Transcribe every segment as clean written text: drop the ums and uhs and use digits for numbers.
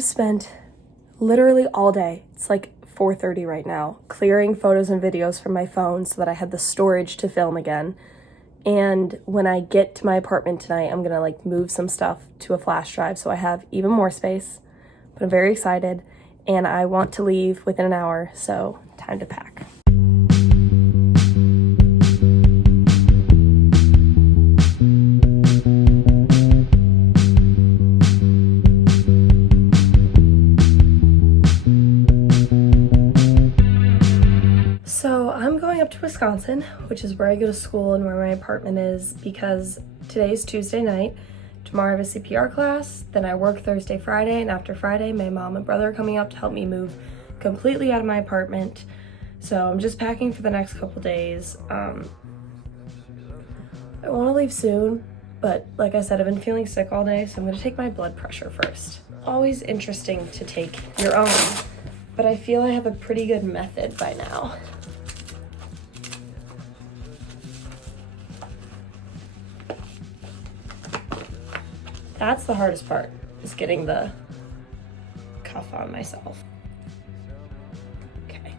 I've spent literally all day, it's like 4:30 right now, clearing photos and videos from my phone so that I had the storage to film again. And when I get to my apartment tonight, I'm gonna like move some stuff to a flash drive so I have even more space. But I'm very excited and I want to leave within an hour, so time to pack. So I'm going up to Wisconsin, which is where I go to school and where my apartment is, because today's Tuesday night. Tomorrow I have a CPR class, then I work Thursday, Friday, and after Friday, my mom and brother are coming up to help me move completely out of my apartment. So I'm just packing for the next couple days. I want to leave soon, but like I said, I've been feeling sick all day, so I'm going to take my blood pressure first. Always interesting to take your own, but I feel I have a pretty good method by now. That's the hardest part, is getting the cuff on myself. Okay.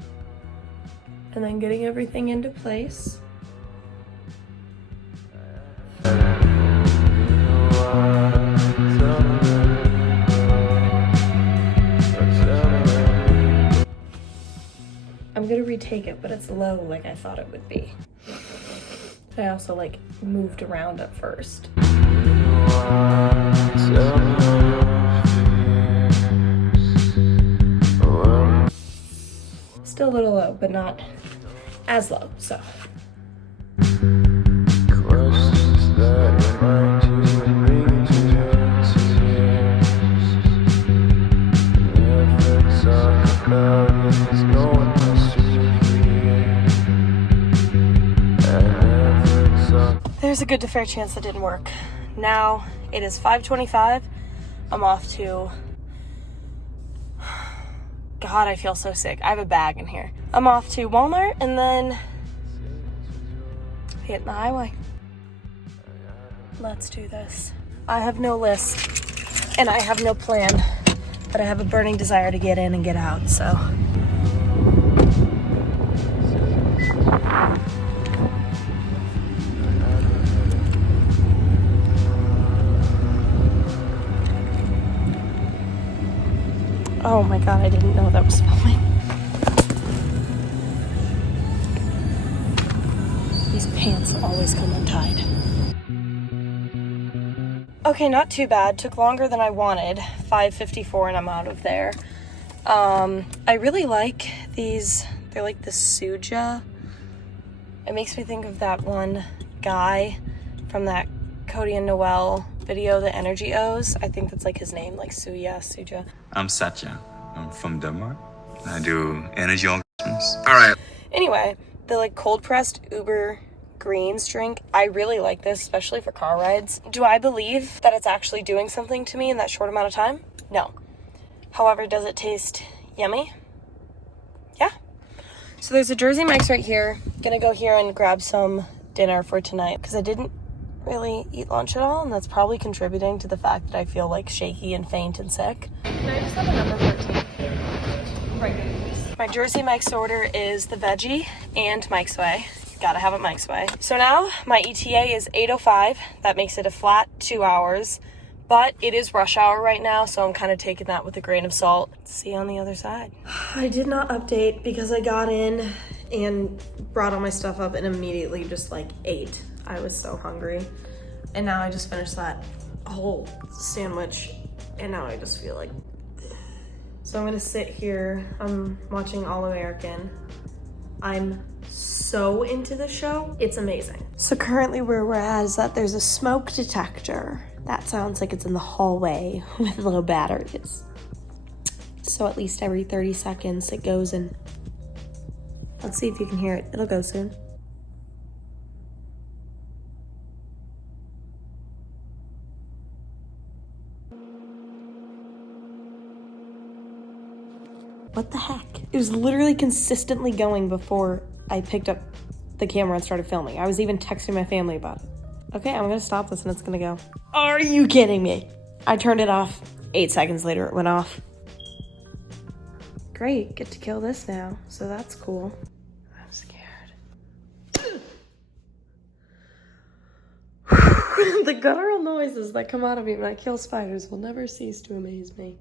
And then getting everything into place. I'm gonna retake it, but it's low like I thought it would be. I also like moved around at first. Still a little low, but not as low, so. There's a good to fair chance that didn't work. Now it is 5:25. I'm off to, God, I feel so sick. I have a bag in here. I'm off to Walmart and then hitting the highway. Let's do this. I have no list and I have no plan, but I have a burning desire to get in and get out, so. Oh my God, I didn't know that was filming. These pants always come untied. Okay, not too bad. Took longer than I wanted. 5:54 and I'm out of there. I really like these. They're like the Suja. It makes me think of that one guy from that Cody and Noel video, the Energy O's. I think that's like his name, like Suja. I'm Satya. I'm from Denmark. I do energy orgasms. All right. Anyway, the like cold pressed Uber Greens drink, I really like this, especially for car rides. Do I believe that it's actually doing something to me in that short amount of time? No. However, does it taste yummy? Yeah. So there's a Jersey Mike's right here. Gonna go here and grab some dinner for tonight because I didn't really eat lunch at all, and that's probably contributing to the fact that I feel like shaky and faint and sick. Can I just have a number 13? Right here, please. My Jersey Mike's order is the veggie and Mike's Way. Gotta have it Mike's Way. So now my ETA is 8:05. That makes it a flat 2 hours, but it is rush hour right now, so I'm kind of taking that with a grain of salt. See you on the other side. I did not update because I got in and brought all my stuff up and immediately just like ate. I was so hungry. And now I just finished that whole sandwich and now I just feel like, so I'm gonna sit here. I'm watching All American. I'm so into the show. It's amazing. So currently where we're at is that there's a smoke detector. That sounds like it's in the hallway with low batteries. So at least every 30 seconds it goes and let's see if you can hear it. It'll go soon. What the heck? It was literally consistently going before I picked up the camera and started filming. I was even texting my family about it. Okay, I'm gonna stop this and it's gonna go. Are you kidding me? I turned it off. 8 seconds later, it went off. Great, get to kill this now, so that's cool. I'm scared. The guttural noises that come out of me when I kill spiders will never cease to amaze me.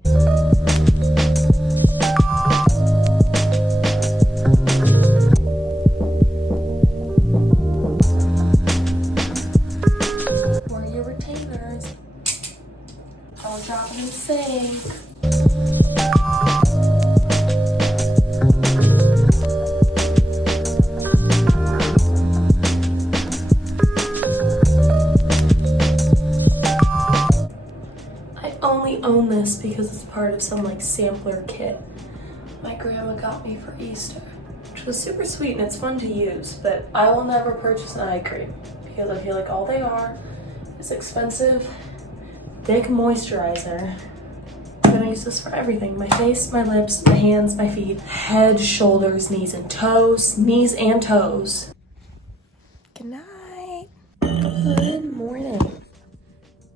Where are your retainers? I'll drop them in the sink. Own this because it's part of some like sampler kit my grandma got me for Easter, which was super sweet and it's fun to use, but I will never purchase an eye cream because I feel like all they are is expensive, thick moisturizer. I'm gonna use this for everything: my face, my lips, my hands, my feet, head, shoulders, knees and toes. Good night. Good morning.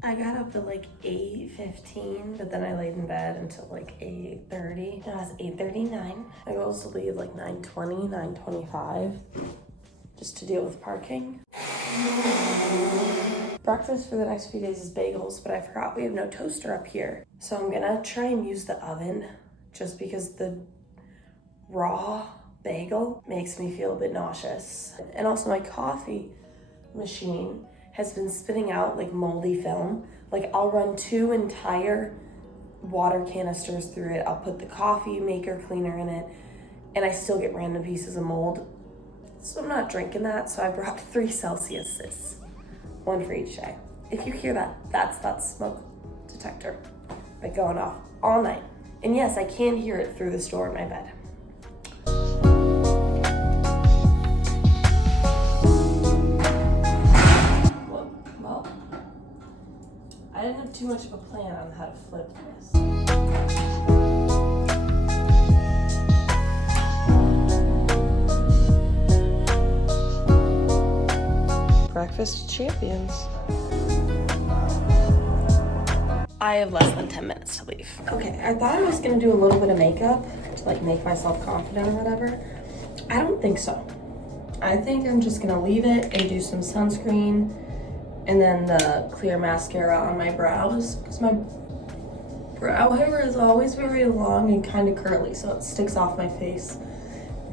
I got up at like 8:15, but then I laid in bed until like 8:30. Now it's 8:39. My goal is to leave like 9:20, 9:25, just to deal with parking. Breakfast for the next few days is bagels, but I forgot we have no toaster up here. So I'm gonna try and use the oven just because the raw bagel makes me feel a bit nauseous. And also my coffee machine has been spitting out like moldy film. Like I'll run 2 entire water canisters through it. I'll put the coffee maker cleaner in it and I still get random pieces of mold. So I'm not drinking that. So I brought 3 Celsiuses, 1 for each day. If you hear that, that's that smoke detector like going off all night. And yes, I can hear it through this door in my bed. I didn't have too much of a plan on how to flip this. Breakfast champions. I have less than 10 minutes to leave. Okay, I thought I was gonna do a little bit of makeup to like make myself confident or whatever. I don't think so. I think I'm just gonna leave it and do some sunscreen and then the clear mascara on my brows, because my brow hair is always very long and kind of curly, so it sticks off my face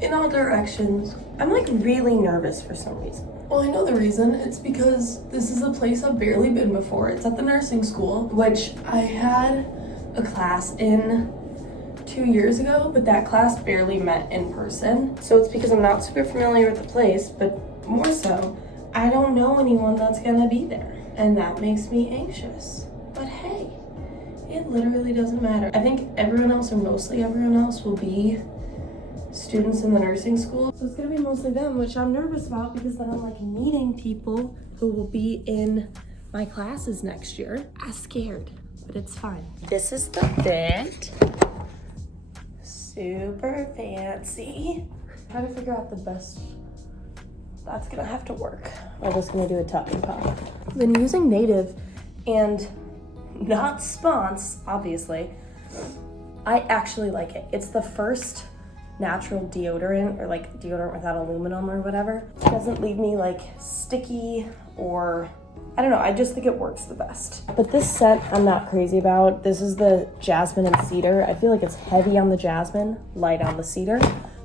in all directions. I'm like really nervous for some reason. Well, I know the reason. It's because this is a place I've barely been before. It's at the nursing school, which I had a class in 2 years ago, but that class barely met in person. So it's because I'm not super familiar with the place, but more so, I don't know anyone that's gonna be there, and that makes me anxious. But hey, it literally doesn't matter. I think everyone else, or mostly everyone else, will be students in the nursing school. So it's gonna be mostly them, which I'm nervous about because then I'm like meeting people who will be in my classes next year. I'm scared, but it's fine. This is the fit. Super fancy. Trying to figure out the best. That's gonna have to work. I'm just gonna do a tuck and pop. I've been using Native and not Sponse, obviously. I actually like it. It's the first natural deodorant, or like deodorant without aluminum or whatever. It doesn't leave me like sticky or, I don't know, I just think it works the best. But this scent I'm not crazy about. This is the jasmine and cedar. I feel like it's heavy on the jasmine, light on the cedar.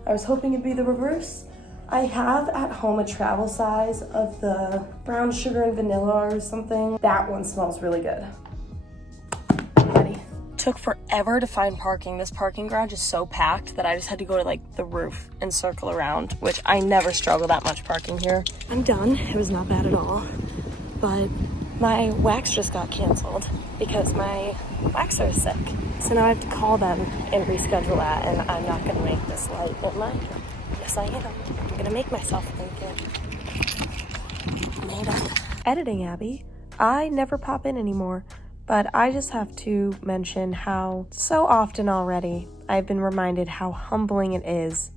I was hoping it'd be the reverse. I have at home a travel size of the brown sugar and vanilla or something. That one smells really good. I'm ready. Took forever to find parking. This parking garage is so packed that I just had to go to like the roof and circle around, which I never struggle that much parking here. I'm done. It was not bad at all. But my wax just got canceled because my waxer is sick. So now I have to call them and reschedule that, and I'm not gonna make this light, am I? Yes, I am. I'm gonna make myself think it. Made up. Editing, Abby. I never pop in anymore, but I just have to mention how so often already I've been reminded how humbling it is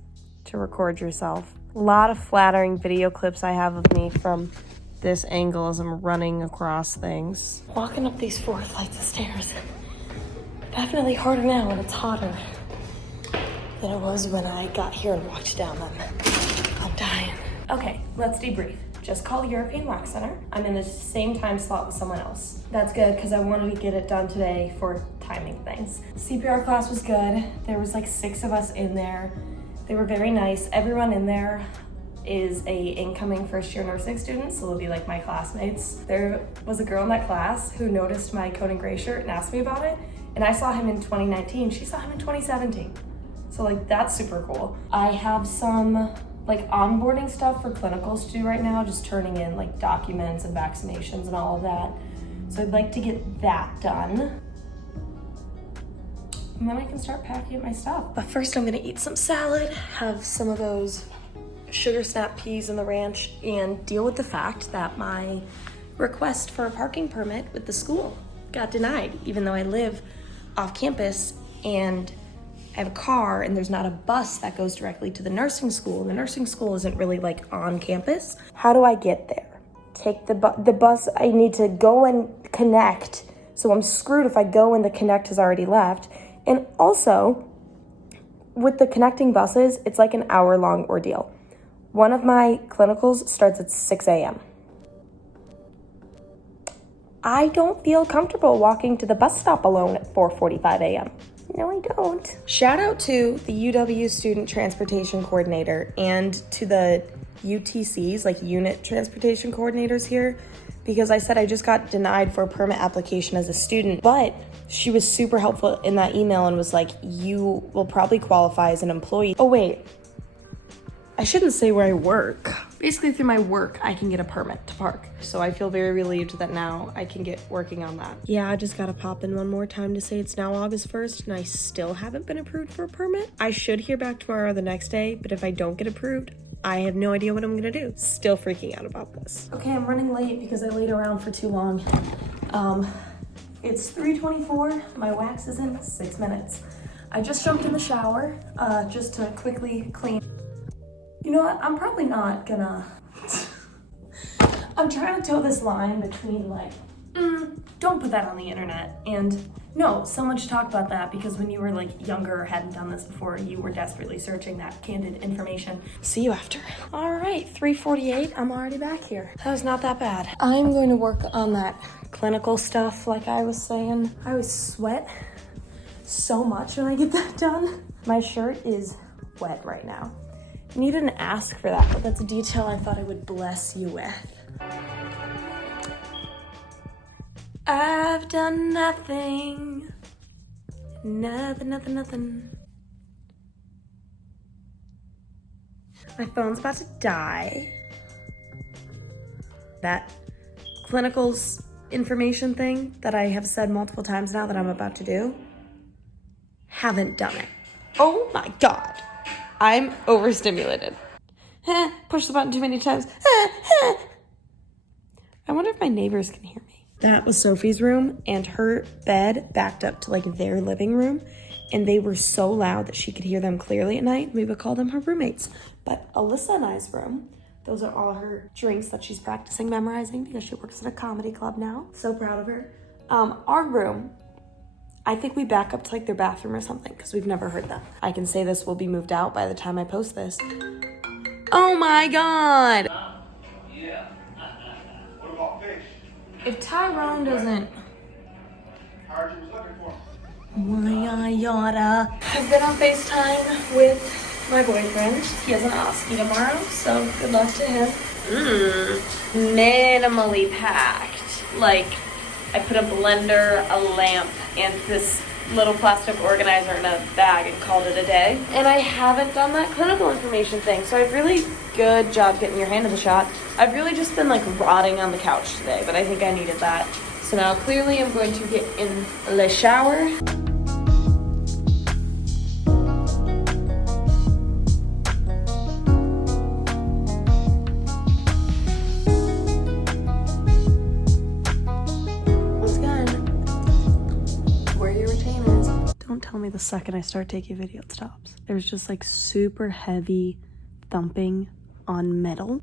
to record yourself. A lot of flattering video clips I have of me from this angle as I'm running across things. Walking up these 4 flights of stairs. Definitely harder now when it's hotter. than it was when I got here and walked down them. I'm dying. Okay, let's debrief. Just call European Wax Center. I'm in the same time slot with someone else. That's good because I wanted to get it done today for timing things. CPR class was good. There was like 6 of us in there. They were very nice. Everyone in there is a incoming first year nursing student, so they'll be like my classmates. There was a girl in that class who noticed my code and gray shirt and asked me about it, and I saw him in 2019. She saw him in 2017. So like that's super cool. I have some like onboarding stuff for clinicals to do right now, just turning in like documents and vaccinations and all of that. So I'd like to get that done. And then I can start packing up my stuff. But first I'm gonna eat some salad, have some of those sugar snap peas in the ranch, and deal with the fact that my request for a parking permit with the school got denied, even though I live off campus and I have a car and there's not a bus that goes directly to the nursing school. The nursing school isn't really like on campus. How do I get there? Take the bus, I need to go and connect. So I'm screwed if I go and the connect has already left. And also with the connecting buses, it's like an hour-long ordeal. One of my clinicals starts at 6 a.m. I don't feel comfortable walking to the bus stop alone at 4:45 a.m. No, I don't. Shout out to the UW Student Transportation Coordinator and to the UTCs, like Unit Transportation Coordinators here, because I said I just got denied for a permit application as a student, but she was super helpful in that email and was like, you will probably qualify as an employee. Oh wait, I shouldn't say where I work. Basically through my work, I can get a permit to park. So I feel very relieved that now I can get working on that. Yeah, I just gotta pop in one more time to say it's now August 1st and I still haven't been approved for a permit. I should hear back tomorrow or the next day, but if I don't get approved, I have no idea what I'm gonna do. Still freaking out about this. Okay, I'm running late because I laid around for too long. It's 3:24, my wax is in 6 minutes. I just jumped in the shower just to quickly clean. You know what, I'm probably not gonna, I'm trying to toe this line between like, don't put that on the internet, and no, someone should talk about that because when you were like younger or hadn't done this before, you were desperately searching that candid information. See you after. All right, 3:48, I'm already back here. That was not that bad. I'm going to work on that clinical stuff like I was saying. I always sweat so much when I get that done. My shirt is wet right now. You didn't ask for that, but that's a detail I thought I would bless you with. I've done nothing. Nothing. My phone's about to die. That clinicals information thing that I have said multiple times now that I'm about to do, haven't done it. Oh my God. I'm overstimulated. Push the button too many times. I wonder if my neighbors can hear me. That was Sophie's room, and her bed backed up to like their living room, and they were so loud that she could hear them clearly at night. We would call them her roommates. But Alyssa and I's room, those are all her drinks that she's practicing memorizing because she works at a comedy club now. So proud of her. Our room, I think we back up to like their bathroom or something because we've never heard them. I can say this will be moved out by the time I post this. Oh my God. Yeah. What about fish? If Tyrone doesn't. Howard was looking for. I've been on FaceTime with my boyfriend. He has an OSCE tomorrow, so good luck to him. Minimally packed. Like, I put a blender, a lamp, and this little plastic organizer in a bag and called it a day. And I haven't done that clinical information thing, so I've really, good job getting your hand in the shot. I've really just been like rotting on the couch today, but I think I needed that. So now clearly I'm going to get in the shower. Tell me the second I start taking video, it stops. There's just like super heavy thumping on metal.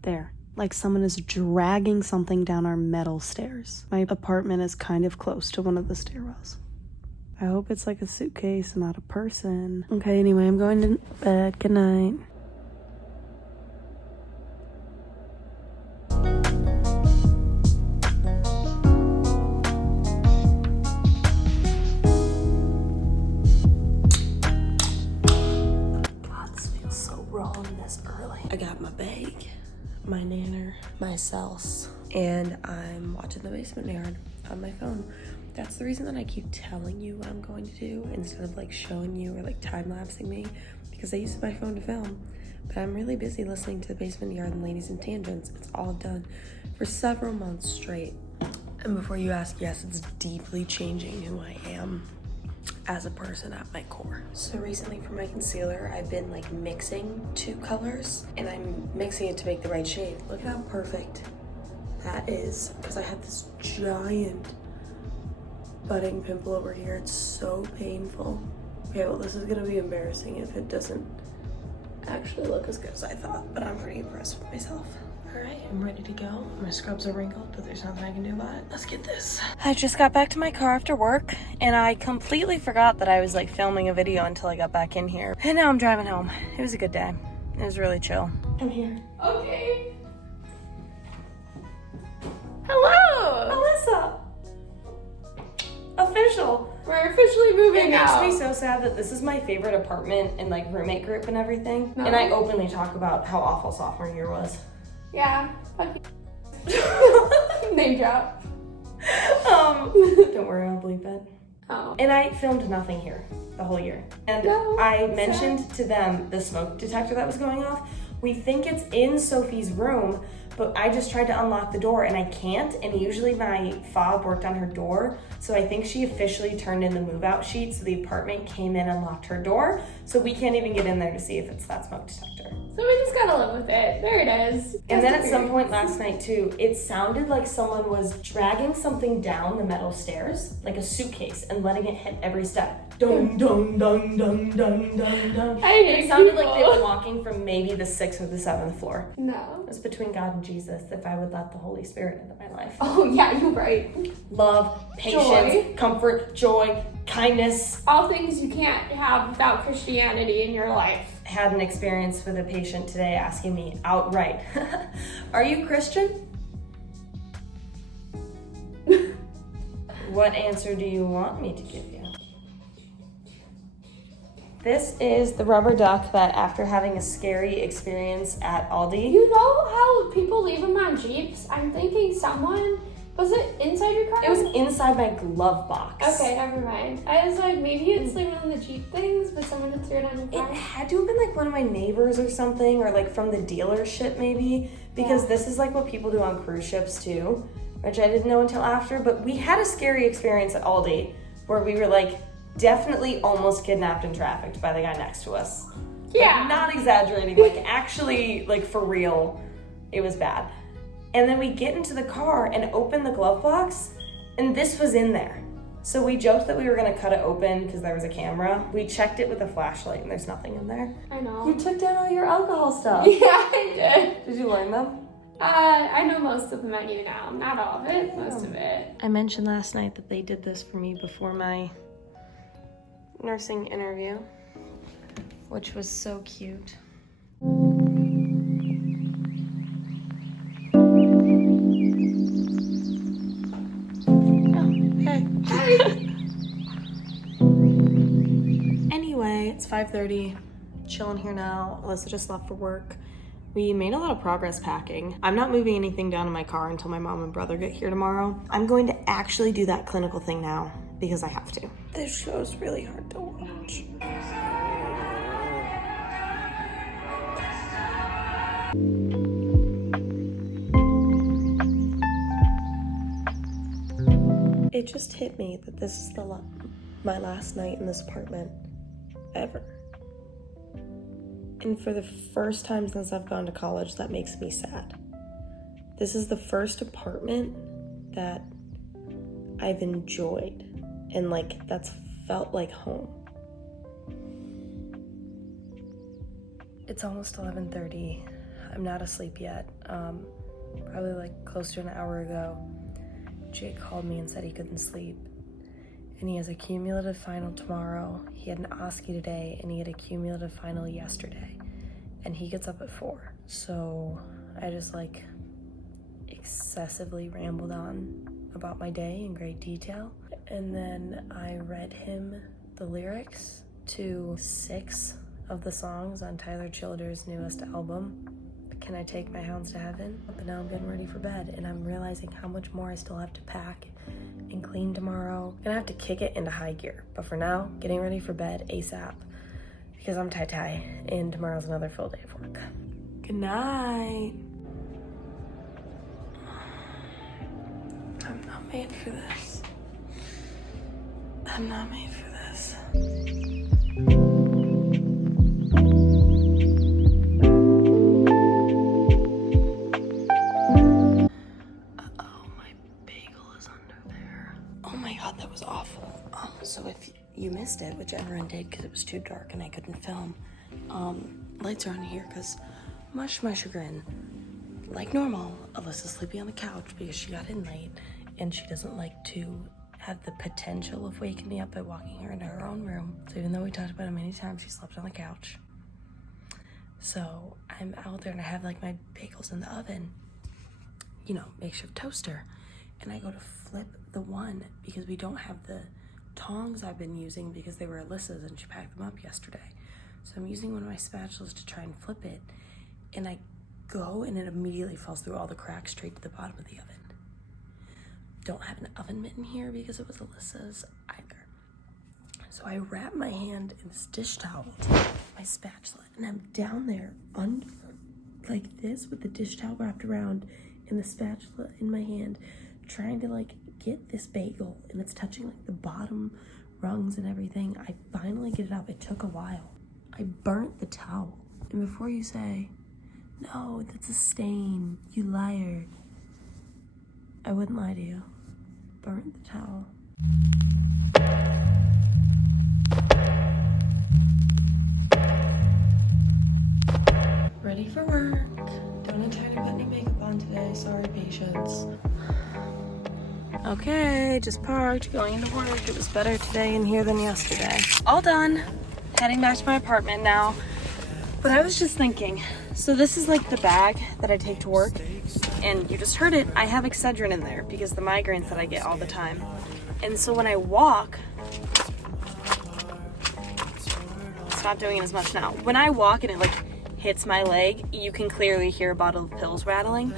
There, like someone is dragging something down our metal stairs. My apartment is kind of close to one of the stairwells. I hope it's like a suitcase, not a person. Okay, anyway, I'm going to bed. Good night. God, this feels so wrong this early. I got my bag, my nanner, my cells, and I'm watching The Basement Yard on my phone. That's the reason that I keep telling you what I'm going to do instead of like showing you or like time-lapsing me, because I use my phone to film. But I'm really busy listening to The Basement Yard and Ladies and Tangents. It's all I've done for several months straight. And before you ask, yes, it's deeply changing who I am as a person at my core. So recently for my concealer, I've been like mixing two colors, and I'm mixing it to make the right shade. Look at how perfect that is, because I have this giant budding pimple over here. It's so painful. Okay, well, this is gonna be embarrassing if it doesn't actually look as good as I thought, but I'm pretty impressed with myself. All right, I'm ready to go. My scrubs are wrinkled, but there's nothing I can do about it. Let's get this. I just got back to my car after work, and I completely forgot that I was like filming a video until I got back in here. And now I'm driving home. It was a good day. It was really chill. I'm here. Okay. Hello! Alyssa! Official. We're officially moving It out. makes me so sad that this is my favorite apartment and like roommate group and everything. No. And I openly talk about how awful sophomore year was. Yeah. Fuck you. Name drop. Don't worry, I'll bleep it. Oh. And I filmed nothing here the whole year. And No, I mentioned to them the smoke detector that was going off. We think it's in Sophie's room, but I just tried to unlock the door and I can't. And usually my fob worked on her door. So I think she officially turned in the move out sheet. So the apartment came in and locked her door. So we can't even get in there to see if it's that smoke detector. So we just gotta live with it. There it is. And then at some point last night too, it sounded like someone was dragging something down the metal stairs, like a suitcase, and letting it hit every step. Dun, dun, dun, dun, dun, dun, dun. I hate It sounded like they people. were walking from maybe the 6th or the 7th floor. No. It was between God and Jesus if I would let the Holy Spirit into my life. Oh yeah, you're right. Love, patience, Joy. comfort, joy, kindness. All things you can't have without Christianity in your life. Had an experience with a patient today asking me outright, "Are you Christian?" What answer do you want me to give you? This is the rubber duck that after having a scary experience at Aldi. You know how people leave them on Jeeps? I'm thinking someone, was it inside your car? It was inside my glove box. Okay, never mind. I was like, maybe it's like one of the Jeep things, but someone had threw it on your It car. had to have been like one of my neighbors or something, or like from the dealership maybe, because Yeah. this is like what people do on cruise ships too, which I didn't know until after. But we had a scary experience at Aldi where we were like definitely almost kidnapped and trafficked by the guy next to us. Yeah. Like, not exaggerating, like actually, like for real, it was bad. And then we get into the car and open the glove box, and this was in there. So we joked that we were gonna cut it open because there was a camera. We checked it with a flashlight and there's nothing in there. I know. You took down all your alcohol stuff. Yeah, I did. Did you learn them? I know most of the menu now. Not all of it, most of it. I mentioned last night that they did this for me before my nursing interview, which was so cute. Anyway, it's 5:30, chilling here now. Alyssa just left for work. We made a lot of progress packing. I'm not moving anything down in my car until my mom and brother get here tomorrow. I'm going to actually do that clinical thing now because I have to. This show's really hard to watch. It just hit me that this is my last night in this apartment ever. And for the first time since I've gone to college, that makes me sad. This is the first apartment that I've enjoyed and like that's felt like home. It's almost 11:30. I'm not asleep yet. Probably like close to an hour ago, Jake called me and said he couldn't sleep. and he has a cumulative final tomorrow. He had an OSCE today, and he had a cumulative final yesterday. And he gets up at 4. So I just like excessively rambled on about my day in great detail. And then I read him the lyrics to 6 of the songs on Tyler Childers' newest album, Can I Take My Hounds to Heaven? But now I'm getting ready for bed, and I'm realizing how much more I still have to pack and clean tomorrow. I'm gonna have to kick it into high gear. But for now, getting ready for bed ASAP, because I'm tie-tie, and tomorrow's another full day of work. Good night. I'm not made for this. I'm not made for this. So if you missed it, which everyone did because it was too dark and I couldn't film, lights are on here because much to my chagrin, like normal, Alyssa's sleeping on the couch because she got in late and she doesn't like to have the potential of waking me up by walking her into her own room. So even though we talked about it many times, she slept on the couch. So I'm out there and I have like my bagels in the oven, you know, makeshift toaster. And I go to flip the one because we don't have the tongs I've been using because they were Alyssa's and she packed them up yesterday. So I'm using one of my spatulas to try and flip it, and I go and it immediately falls through all the cracks straight to the bottom of the oven. Don't have an oven mitten here because it was Alyssa's either. So I wrap my hand in this dish towel to my spatula, and I'm down there under like this with the dish towel wrapped around and the spatula in my hand, trying to like get this bagel, and it's touching like the bottom rungs and everything. I finally get it up. It took a while. I burnt the towel. And before you say, no, that's a stain, you liar, I wouldn't lie to you. Burnt the towel. Ready for work. Don't have time to put any makeup on today. Sorry, patience. Okay, just parked, going into work. It was better today in here than yesterday. All done. Heading back to my apartment now. But I was just thinking, so this is like the bag that I take to work. And you just heard it, I have Excedrin in there because the migraines that I get all the time. And so when I walk, it's not doing it as much now. When I walk and it like hits my leg, you can clearly hear a bottle of pills rattling.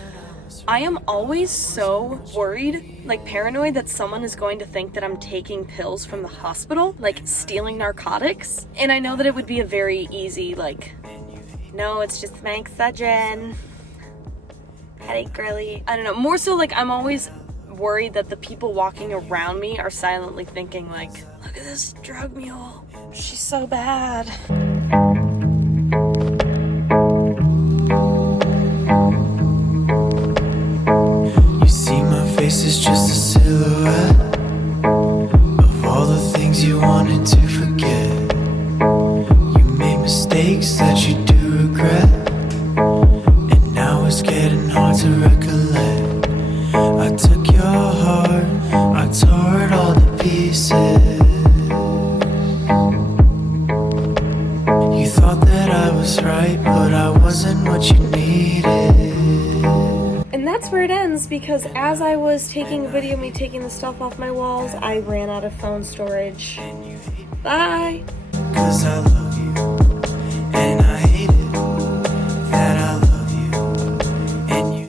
I am always so worried, like paranoid, that someone is going to think that I'm taking pills from the hospital, like stealing narcotics. And I know that it would be a very easy, like, no, it's just my Excedrin. Headache girly. I don't know, more so like I'm always worried that the people walking around me are silently thinking like, look at this drug mule. She's so bad. Face is just a silhouette of all the things you wanted to forget. You made mistakes that you do regret, and now it's getting hard to recollect. I took your heart, I tore it all to pieces. You thought that I was right, but I wasn't what you needed. And that's where it ends, because as I was taking a video of me taking the stuff off my walls, I ran out of phone storage. Bye! 'Cause I love